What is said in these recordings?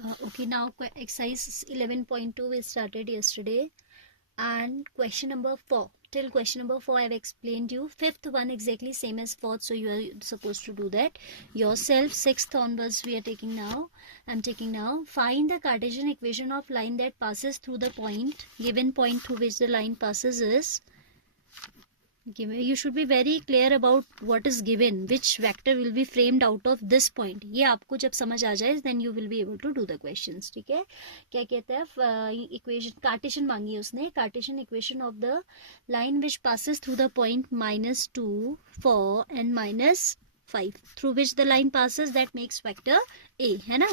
Okay, now exercise 11.2 we started yesterday, and question number 4. Till question number 4 I have explained you. Fifth one exactly same as fourth, so you are supposed to do that yourself. Sixth onwards we are taking now. I'm taking now. Find the Cartesian equation of line that passes through the point. Given point through which the line passes is given. You should be very clear about what is given, which vector will be framed out of this point. ये आपको जब समझ आ जाए then you will be able to do the questions. ठीक है, क्या कहते हैं इक्वेशन कार्टेशियन मांगी है उसने. Cartesian equation of the line which passes through the point -2, 4 and -5 through which the line passes, that makes vector A, है ना.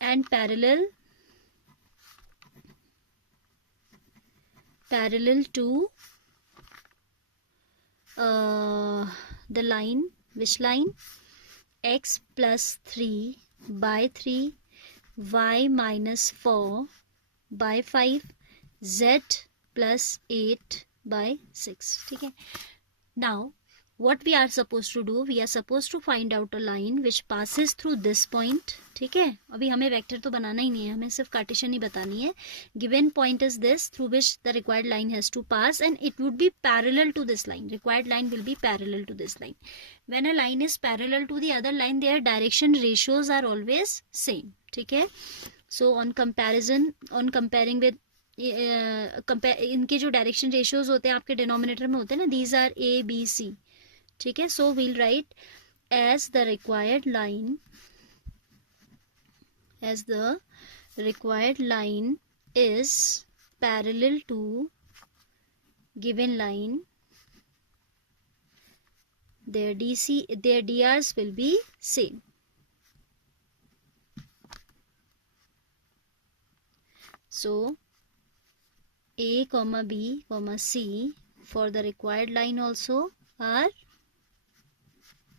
And parallel to the line, which line? X plus 3 by 3, y minus 4 by 5, z plus 8 by 6. ठीक है. Now what we are supposed to do, we are supposed to find out a line which passes through this point. ठीक है, अभी हमें vector तो बनाना ही नहीं है, हमें सिर्फ कार्टेशियन ही बतानी है. Given point is this through which the required line has to pass, and it would be parallel to this line. Required line will be parallel to this line. When a line is parallel to the other line, their direction ratios are always same. ठीक है. So on comparing with इनके जो direction ratios होते हैं आपके denominator में होते हैं ना, these are A B C. ठीक है. So we'll write as the required line is parallel to given line, their DRs will be same. So A, B, C for the required line also are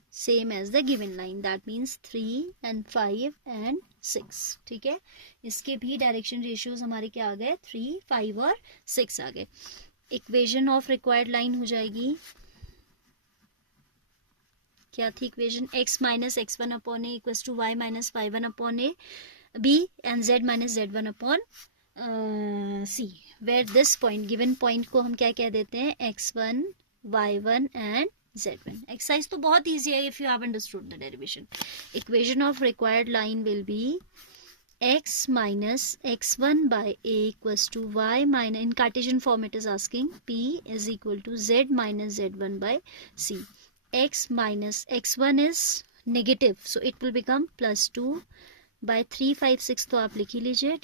same as the given line. That means 3 and 5 and 6. ठीक है. इसके भी direction ratios हमारे क्या आ गए? 3, 5 और 6 आ गए. Equation of required line हो जाएगी, क्या थी equation? x minus x1 upon a equals to y minus y1 upon a b and z minus z1 upon c, where this point, given point को हम क्या कह देते हैं? x1, y1 and z1. Exercise तो बहुत easy है if you have understood the derivation. Equation of required line will be x minus x1 by a equals to y minus, in Cartesian form it is asking, p is equal to z minus z1 by c. X minus x1 is negative, so it will become plus 2 by 3, 5, 6 तो आप लिख ही लीजिए.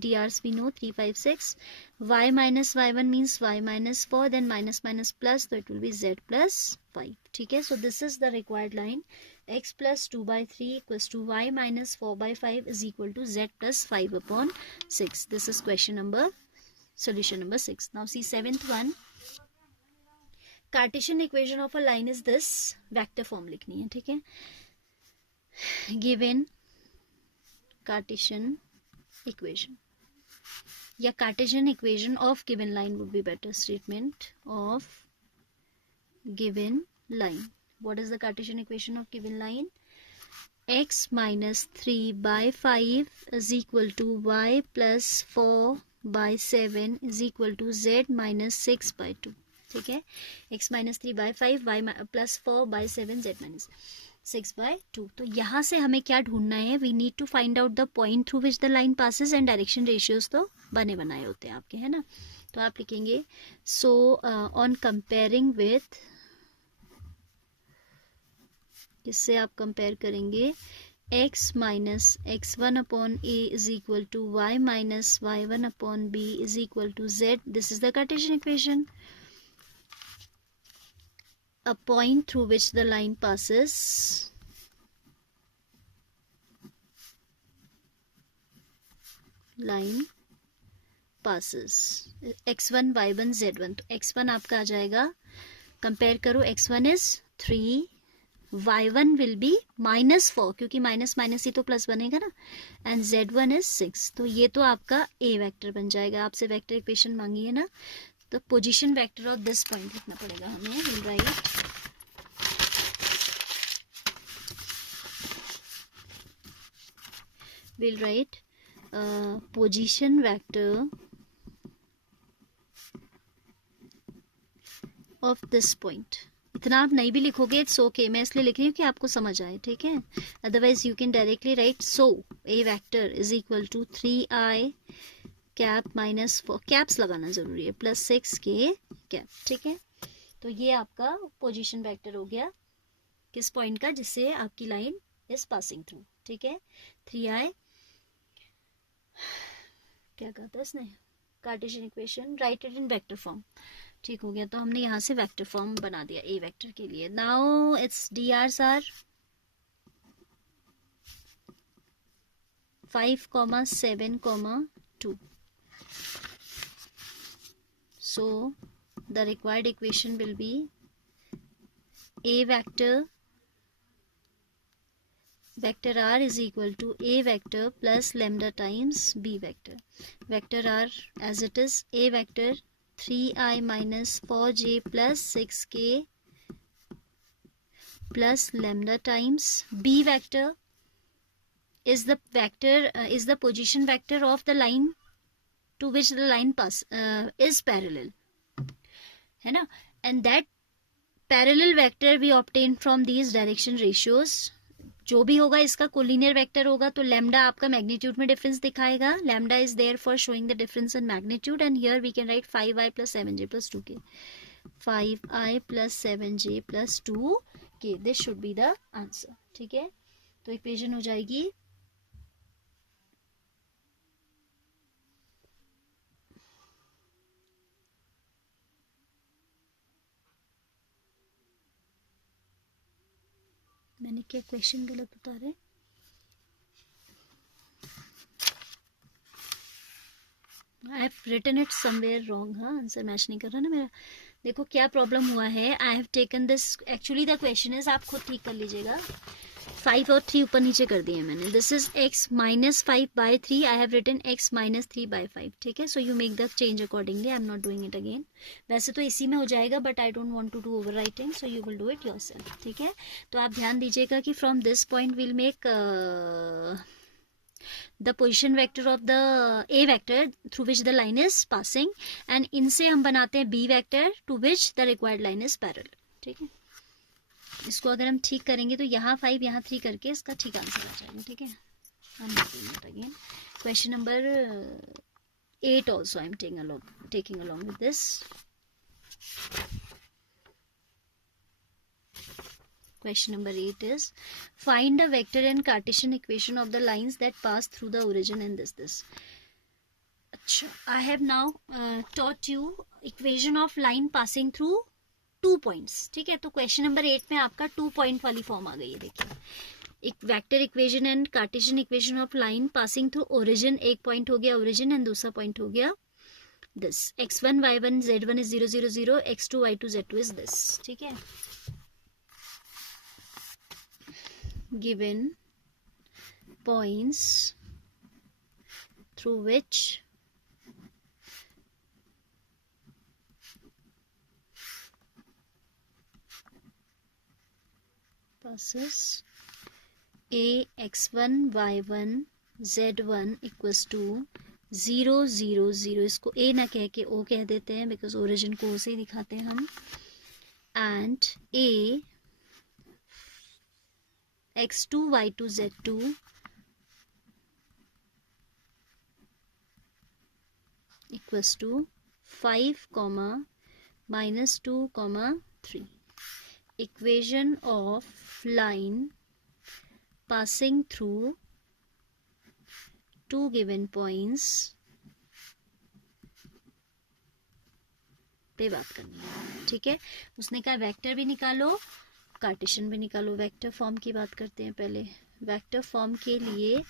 DRs we know 3, 5, 6. Y minus y1 means y minus 4, then minus minus plus, so it will be z plus 5. ठीक है. So this is the required line. X plus 2 by 3 equals to y minus 4 by 5 is equal to z plus 5 upon 6. This is solution number 6. Now see 7th one. Cartesian equation of a line is this. Vector form लिखनी है. ठीक है. Given Cartesian equation या Cartesian equation of given line would be better statement of given line. What is the Cartesian equation of given line? X minus 3 by 5 is equal to y plus 4 by 7 is equal to z minus 6 by 2. ठीक है. x minus 3 by 5, y plus 4 by 7, z minus 6 by 2. तो यहाँ से हमें क्या ढूंढना है? We need to find out the point through which the line passes, and direction ratios तो बने बनाए होते हैं आपके, है ना. तो आप लिखेंगे सो ऑन कंपेयरिंग विथ, किससे आप कंपेयर करेंगे? x minus x1 upon a is equal to y minus y1 upon b is equal to z. This is the Cartesian equation. A point through which the line passes, x1 y1 z1. तो x1 आपका आ जाएगा, compare करो, x1 is 3, y1 will be -4 क्योंकि minus minus ही तो plus बनेगा ना, and z1 is 6. तो ये तो आपका a वेक्टर बन जाएगा. आपसे वेक्टर इक्वेशन मांगी है ना, तो position vector of this point लिखना पड़ेगा हमें. we'll write position vector of this point. इतना आप नहीं भी लिखोगे इट्स ओके, मैं इसलिए लिख रही हूँ कि आपको समझ आए, ठीक है. Otherwise you can directly write so a vector is equal to 3i cap minus 4, caps लगाना जरूरी है, प्लस 6k कैप, ठीक है. तो ये आपका पोजीशन वेक्टर हो गया किस पॉइंट का, जिससे आपकी लाइन इज पासिंग थ्रू, ठीक है. 3i क्या कहा था इसने, Cartesian equation, right it in vector form, ठीक हो गया. तो हमने यहाँ से वेक्टर फॉर्म बना दिया ए वेक्टर के लिए. Now it's DRs are 5, 7, 2. So the required equation will be a vector r is equal to a vector plus lambda times b vector. Vector r as it is, a vector 3i minus 4j plus 6k plus lambda times b vector is the vector is the position vector of the line to which the line is parallel, है ना. and that parallel vector we obtain from these direction ratios. जो भी होगा इसका collinear vector होगा, तो lambda आपका magnitude में डिफरेंस दिखाएगा. Lambda is there for showing the difference in magnitude, and here we can write 5i plus 7j plus 2k. 5i plus 7j plus 2k, this should be the answer, ठीक है. तो equation हो जाएगी मैंने क्या question गलत उतारे, I have written it somewhere wrong. हाँ, आंसर मैच नहीं कर रहा ना मेरा. देखो क्या प्रॉब्लम हुआ है, I have taken this, actually the question is, आप खुद ठीक कर लीजिएगा. 5 और 3 ऊपर नीचे कर दिए मैंने. This is x minus 5/3, I have written x minus 3/5, ठीक है. So you make the change accordingly, I am not doing it again. वैसे तो इसी में हो जाएगा, but I don't want to do over writing, so you will do it yourself, ठीक है. तो आप ध्यान दीजिएगा कि from this point will make the position vector of the a vector through which the line is passing, and इनसे हम बनाते हैं b vector to which the required line is parallel, ठीक है. इसको अगर हम ठीक करेंगे तो यहाँ 5 यहाँ 3 करके इसका ठीक आंसर आ जाएगा, ठीक है. Again question number 8 also I am taking along with this. Question number 8 is, find a vector and Cartesian equation of the lines that pass through the origin in this. अच्छा, I have now taught you equation of line passing through 2 points, ठीक है. तो question number 8 में आपका 2 point वाली form आ गई है. देखिए, एक vector equation and Cartesian equation of line passing through origin. एक पॉइंट हो गया ओरिजिन एंड दूसरा पॉइंट हो गया this. x1 y1 z1 is 0 0 0, x2 y2 z2 is this, ठीक है. given points through which passes a x1 y1 z1 equals to 0 0 0. इसको a ना कह के o कह देते हैं, बिकॉज ओरिजिन को o से ही दिखाते हैं हम. And a x2 y2 z2 equals to 5, -2, 3. Equation of line passing through 2 given points पे बात करनी है, ठीक है. उसने कहा वेक्टर भी निकालो, कार्टेशियन भी निकालो. वेक्टर फॉर्म की बात करते हैं पहले. वेक्टर फॉर्म के लिए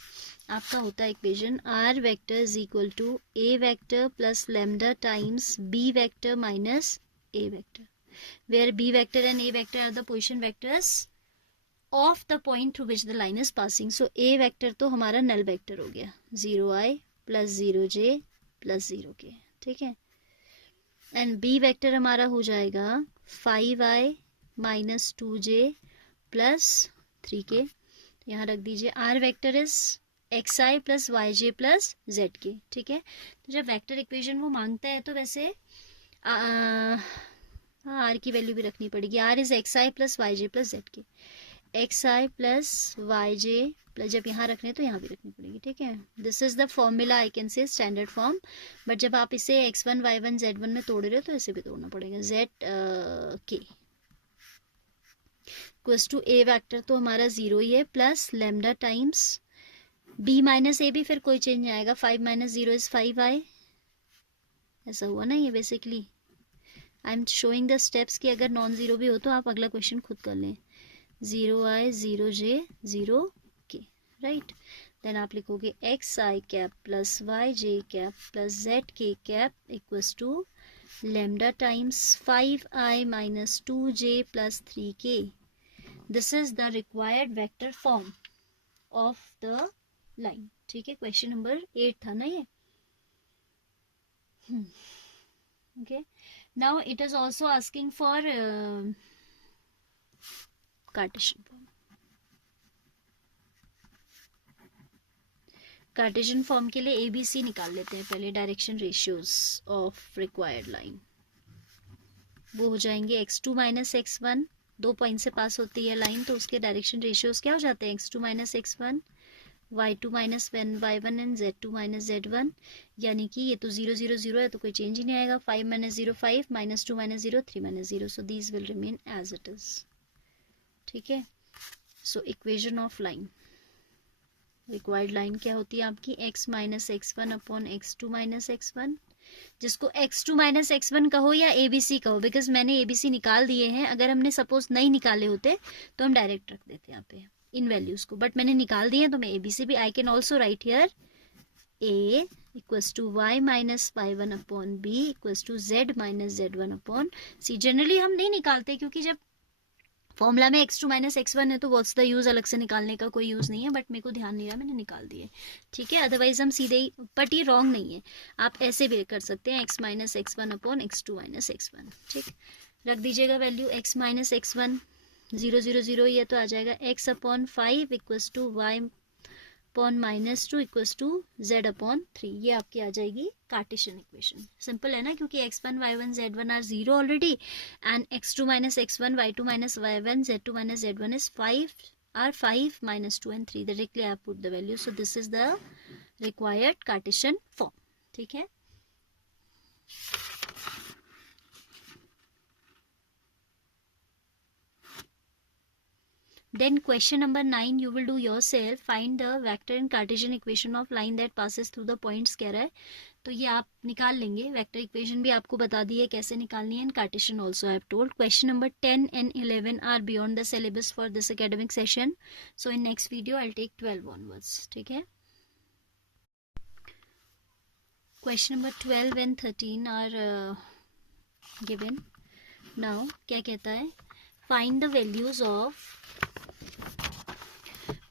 आपका होता है equation r vector is equal to a vector plus lambda times b vector minus a vector, where b vector and a vector are the position vectors of the point through which the line is passing. So a vector तो हमारा null vector हो गया, 0i plus 0j plus 0k, ठीक है. And B vector हमारा हो जाएगा 5i minus 2j plus 3k. यहाँ रख दीजिए. R vector is x i plus y j plus z k, ठीक है। तो जब वेक्टर इक्वेशन वो मांगता है तो वैसे हाँ आर की वैल्यू भी रखनी पड़ेगी। R is x i plus y j plus z k, x i plus y j plus, जब यहाँ रखने तो यहाँ भी रखनी पड़ेगी, ठीक है। This is the formula, I can say standard form. But जब आप इसे x1 y1 z1 में तोड़ रहे हो तो ऐसे भी तोड़ना पड़ेगा। z के इक्वल्स टू ए वैक्टर तो हमारा 0 ही है, plus lambda times b minus A भी फिर कोई चेंज नहीं आएगा। 5 माइनस 0 इज 5i, ऐसा हुआ ना ये basically. I am showing the steps कि अगर नॉन जीरो भी हो तो आप अगला क्वेश्चन खुद कर लें। 0i 0j 0k, right. Then आप लिखोगे x i cap plus y j cap plus z k cap equals to lambda times 5i minus 2j plus 3k। This is the required vector form of the line, ठीक है। Question number 8 था ना ये, okay. Now it is also asking for Cartesian form. Cartesian form के लिए ABC निकाल लेते हैं पहले, direction ratios of required line. वो हो जाएंगे x2 माइनस x1, 2 पॉइंट से पास होती है लाइन तो उसके डायरेक्शन रेशियोज क्या हो जाते हैं, x2 minus x1, y2 minus y1 and z2 minus z1। यानी कि ये तो 0 0 0 है तो कोई चेंज ही नहीं आएगा। 5 minus 0 5, minus 2 minus 0 3 minus 0, so these will remain as it is, ठीक है। So equation of line, required line क्या होती है आपकी, x minus x1 upon x2 minus x1, जिसको x2 माइनस x1 कहो या ABC कहो, बिकॉज मैंने ABC निकाल दिए हैं। अगर हमने सपोज नहीं निकाले होते तो हम डायरेक्ट रख देते यहाँ पे इन वैल्यूज को, बट मैंने निकाल दिए तो मैं ABC भी, I can also write here A equals to y minus y1 upon B equals to z minus z1 upon C। Generally हम नहीं निकालते क्योंकि जब फॉर्मूला में x2 माइनस x1 है तो व्हाट्स द यूज, अलग से निकालने का कोई यूज नहीं है, बट मेरे को ध्यान नहीं रहा, मैंने निकाल दिए, ठीक है। अदरवाइज हम सीधे ही, बट ये रॉन्ग नहीं है, आप ऐसे भी कर सकते हैं x minus x1 upon x2 minus x1, ठीक। रख दीजिएगा वैल्यू x माइनस x1 0 0 0 ये तो आ जाएगा x upon 5 equals to y upon minus 2 equals to z upon 3, ये आपकी आ जाएगी कार्टेशियन इक्वेशन। सिंपल है ना, क्योंकि x1 y1 z1 are 0 already and x2 minus x1 y2 minus y1 z2 minus z1 is 5 minus 2 and 3। Directly I put the value, so this is the required Cartesian form, ठीक है। Then question number 9 you will do yourself. Find the vector and Cartesian equation of line that passes through the points कह रहा है, तो ये आप निकाल लेंगे। वेक्टर इक्वेशन भी आपको बता दी है कैसे निकालनी है, and Cartesian also I have told. Question number 10 and 11 are beyond the syllabus for this academic session, so in next video I'll take 12 onwards, ठीक है। Question number 12 and 13 are given. Now क्या कहता है, find the values of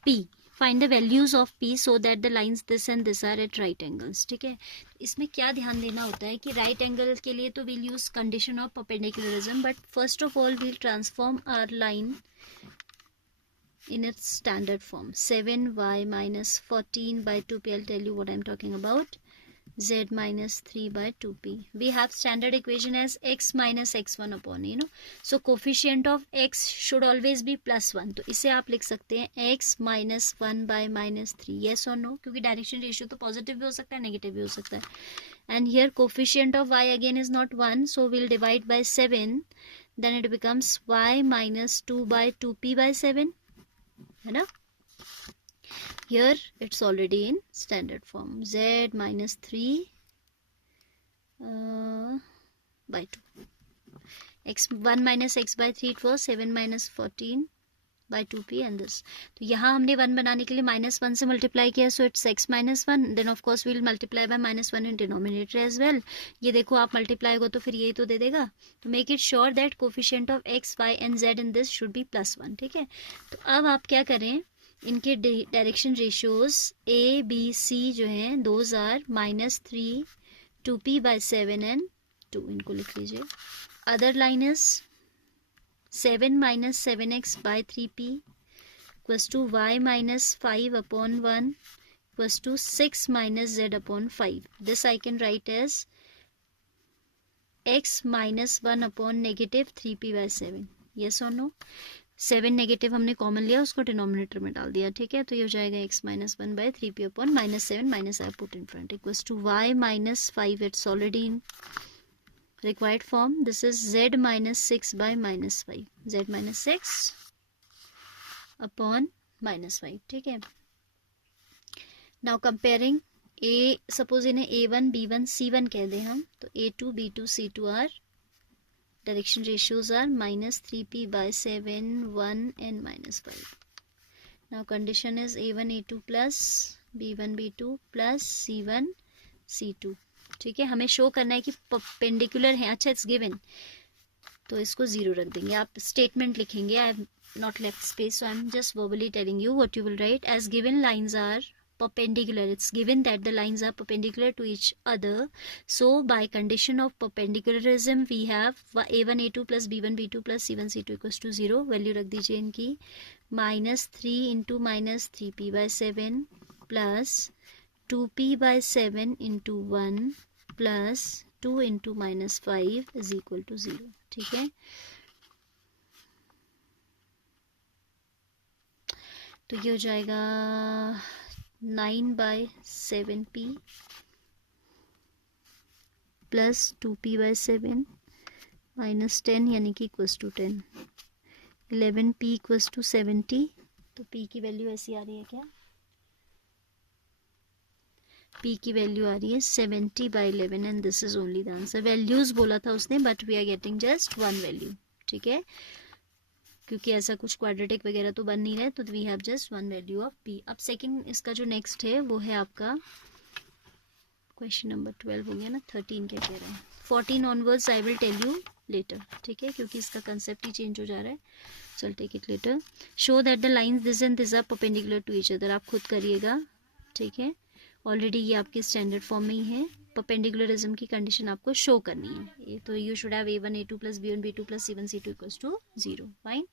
P, find the values of P so that the lines this and this are at right angles, ठीक है। इसमें क्या ध्यान देना होता है कि राइट एंगल के लिए तो we'll use condition of perpendicularisim, but first of all we'll transform our line in its standard form, 7y minus 14 by 2p. I'll tell you what I'm talking about. Z minus 3 by 2p. We have standard equation as x minus x1 upon, you know. So coefficient of x should always be plus 1. तो इसे आप लिख सकते हैं x minus 1 by minus 3. Yes or no? क्योंकि direction ratio तो positive भी हो सकता है, नेगेटिव भी हो सकता है. And here coefficient of y again is not 1. So we'll divide by 7. Then it becomes y minus 2 by 2p by 7. है ना? Here it's already in standard form, z minus 3 by 2, x 1 minus x by 3 it was 7 minus 14 by 2p and this. तो यहाँ हमने 1 बनाने के लिए -1 से multiply किया, so it's x minus 1. Then of course we'll multiply by -1 in denominator as well. ये देखो आप मल्टीप्लाई हो तो फिर यही तो दे देगा, तो make it sure that coefficient of x, y and z in this should be +1, ठीक है। तो अब आप क्या करें, इनके direction ratios a B c जो हैं those are -3 2p by 7 and 2, इनको लिख लीजिए। Other line is 7 minus 7x by 3p equals to y minus 5 upon 1 equals to 6 minus z upon 5. This I can write as x minus 1 upon negative 3p by 7. Yes or no? 7 negative हमने common लिया, उसको denominator में डाल दिया, ठीक है. तो ये हो जाएगा x minus 1 by 3p upon minus 7 minus I put in front equals to y minus 5. It's already in required form. This is z minus 6 by minus 5. z minus 6 upon minus 5. ठीक है. Now comparing a, suppose इन्हें a1 b1 c1 कह दें हम, तो a2 b2 c2 are direction ratios are minus 3p by 7 1 and minus 5. Now condition is a1 a2 plus b1 b2 plus c1 c2. ठीक है. हमें शो करना है कि परपेंडिकुलर है. अच्छा, इट्स गिवन, तो इसको 0 रख देंगे. आप स्टेटमेंट लिखेंगे. I have not left space, so I am just verbally telling you what you will write. As given lines are perpendicular. It's given that the lines are perpendicular to each other. So by condition of perpendicularism we have a1 a2 plus b1 b2 plus c1 c2 equals to 0. Value रख दीजिए इनकी. minus 3 into minus 3p by 7 plus 2p by 7 into 1 plus 2 into minus 5 is equal to 0. ठीक है. तो ये हो जाएगा 9 by 7p plus 2p by 7 minus 10 यानी कि equals to 10. 11p equals to 70. तो p की वैल्यू ऐसी आ रही है क्या? p की वैल्यू आ रही है 70 by 11 and this is only the answer. Values बोला था उसने, but we are getting just one value. ठीक है, क्योंकि ऐसा कुछ क्वाड्रेटिक वगैरह तो बन नहीं रहा है, तो we have just one value of p. अब सेकंड इसका जो नेक्स्ट है वो है आपका क्वेश्चन नंबर 12 हो गया ना. 13 क्या कह रहे हैं. 14 onwards I will tell you later. ठीक है, क्योंकि इसका कंसेप्ट ही चेंज हो जा रहा है. So I take it later. Show that the lines this and this are perpendicular to each other. आप खुद करिएगा. ठीक है, ऑलरेडी ये आपके स्टैंडर्ड फॉर्म में ही है. परपेंडिकुलरिज्म की कंडीशन आपको शो करनी है. तो you should have a1 a2 plus b1 b2 plus c1 c2 equals to 0. Fine.